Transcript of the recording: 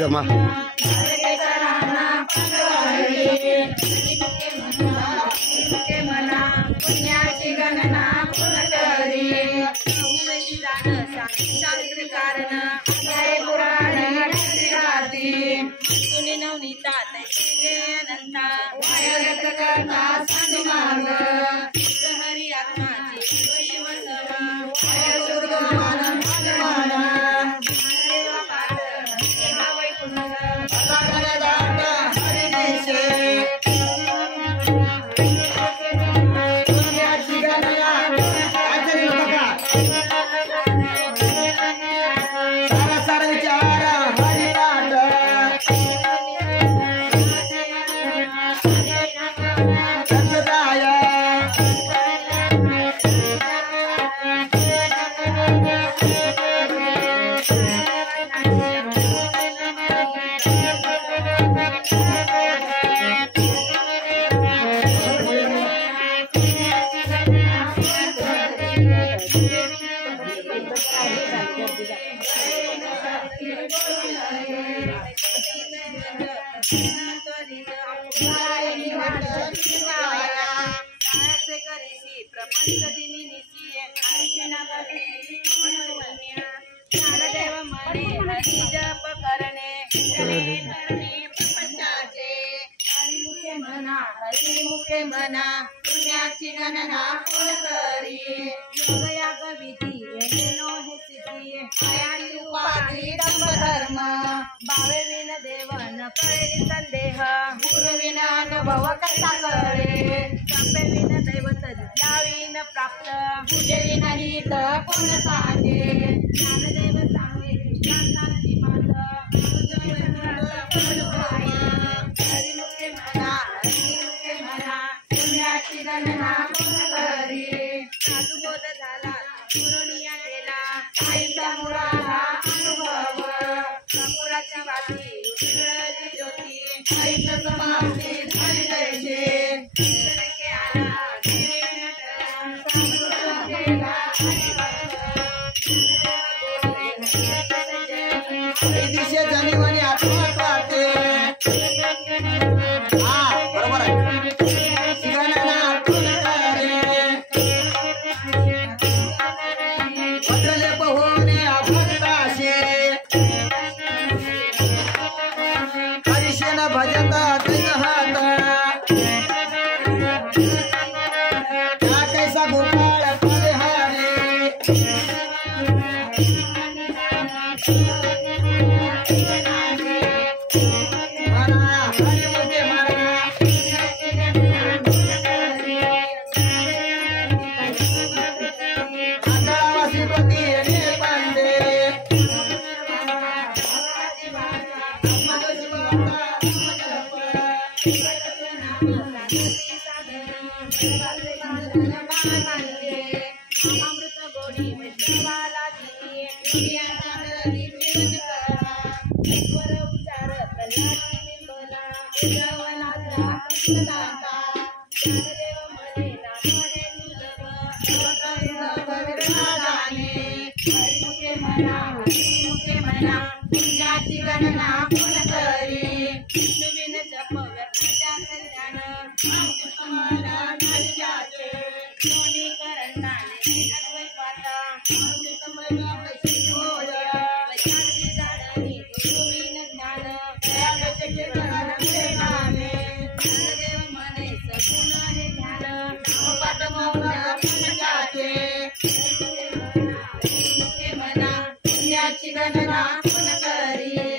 जमा पुण्याची गणना कोण करी शास्त्री कारण पुराण तुनी नवनीता अनंता वायरत करता सांगू मार्ग हरी आत्माची शिव सवा मना पुण्याची गणना कोण करी योगयाग विधी येनो हे सिद्धी आयाची उपाधी धर्म भावेविन देवन कळेली संदेह गुरुविन अनुभव कसा कळे संपेविन दैवत याविन प्राप्त पूजेविन हित कोण सांगे ज्ञानदेव सांगे कृष्णाची मात हरिमुखे म्हणा पुण्याची गणना कोण करी साधू बोध झाला गुरुनिया केला आईचा मुळाला अनुभव समुराची वाटी उजळली ज्योती आईचं समाप्ती झाली जैसे के आला दिशे जमीवानी आत्महत्या वाटते बरोबर आहे पुण्याची गणना कोण करी नवीन जप व्यक्तीचे ज्ञान दोन्ही करंटाने अद्वैपाता नवीन ज्ञान ज्ञानदेव मने सगुण हे ध्यान पुण्याची गणना कोण करी